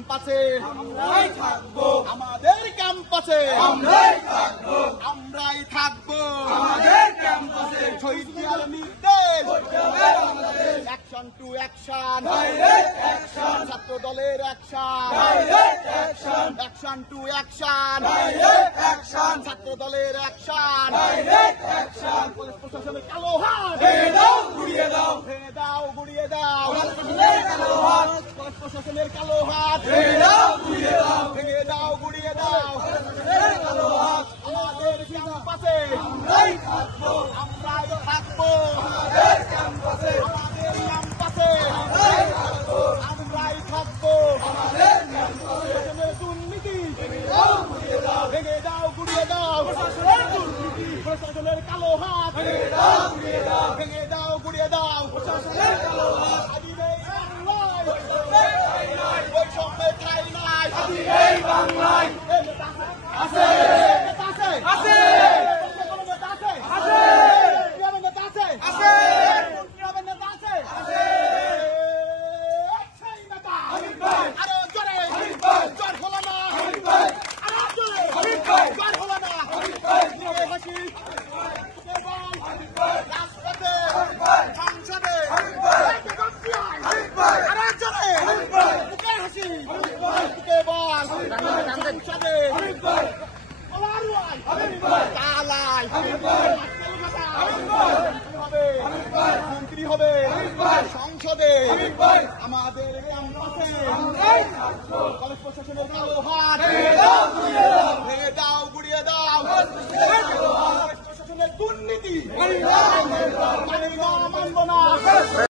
ক্যাম্পাসে আমরাই থাকবো, আমাদের ক্যাম্পাসে আমরাই থাকবো, আমরাই থাকবো আমাদের ক্যাম্পাসে শহীদ জিয়ার নির্দেশ করতে হবে Bangladesh. Action to action direct action, ছাত্র দলের action direct action, action to action direct action, ছাত্র দলের অ্যাকশন ডাইরেক্ট অ্যাকশন। পুলিশ প্রশাসনের কালো হাত ভেঙে দাও, গুড়িয়ে দাও, ভেঙে দাও গুড়িয়ে দাও প্রশাসনের কালো হাত। পুলিশ প্রশাসনের কালো হাত ভেঙে দাও, গুড়িয়ে দাও, ভেঙে দাও গুড়িয়ে দাও প্রশাসনের কালো হাত। আমাদের ক্যাম্পাসে আমরাই থাকবো, আমরাই থাকবো আমাদের ক্যাম্পাসে আমাদের ক্যাম্পাসে আমরাই থাকবো, আমরাই থাকবো আমাদের ক্যাম্পাসে। প্রশাসনের দুর্নীতি ভেঙে দাও, গুড়িয়ে দাও, ভেঙে দাও গুড়িয়ে দাও প্রশাসনের দুর্নীতি। প্রশাসনের কালো হাত ভেঙে দাও, গুড়িয়ে দাও, ভেঙে দাও গুড়িয়ে দাও প্রশাসনের কালো হাত। আদি নেই বাংলায় বৈষম্যের ঠাঁই নাই এই বাংলায় এই নেতা আছে, নেতা আছে আছে, কোনো নেতা আছে আছে, গ্রামের নেতা আছে আছে, গ্রামের নেতা আছে আছে। সেই নেতা হাবিব ভাই, আরো জোরে হাবিব ভাই, জোর হলো না হাবিব ভাই, আরো জোরে হাবিব ভাই, জোর হলো না হাবিব ভাই, মুখে হাসি এবং হাবিব ভাই, রাজপথে হাবিব ভাই, সংসদে হাবিব ভাই, হাবিব ভাই, আরো জোরে হাবিব ভাই, মুখে হাসি হাবিব ভাই, মুখে বল সংসদে হাবিব ভাই, ওলারুয়াই হাবিব ভাই, তালাই হাবিব ভাই, হাবিব ভাই, হবে মন্ত্রী হবে ভাই, সংসদে হাবিব ভাই। আমাদের ক্যাম্পাসে আমরাই থাকবো, কলেজ প্রশাসনের কালো হাত ভেঙে দাও, গুড়িয়ে দাও, ভেঙে দাও গুড়িয়ে দাও প্রশাসনের কালো হাত। কলেজ প্রশাসনের দুর্নীতি ভেঙে দাও, ভেঙে দাও, মানব না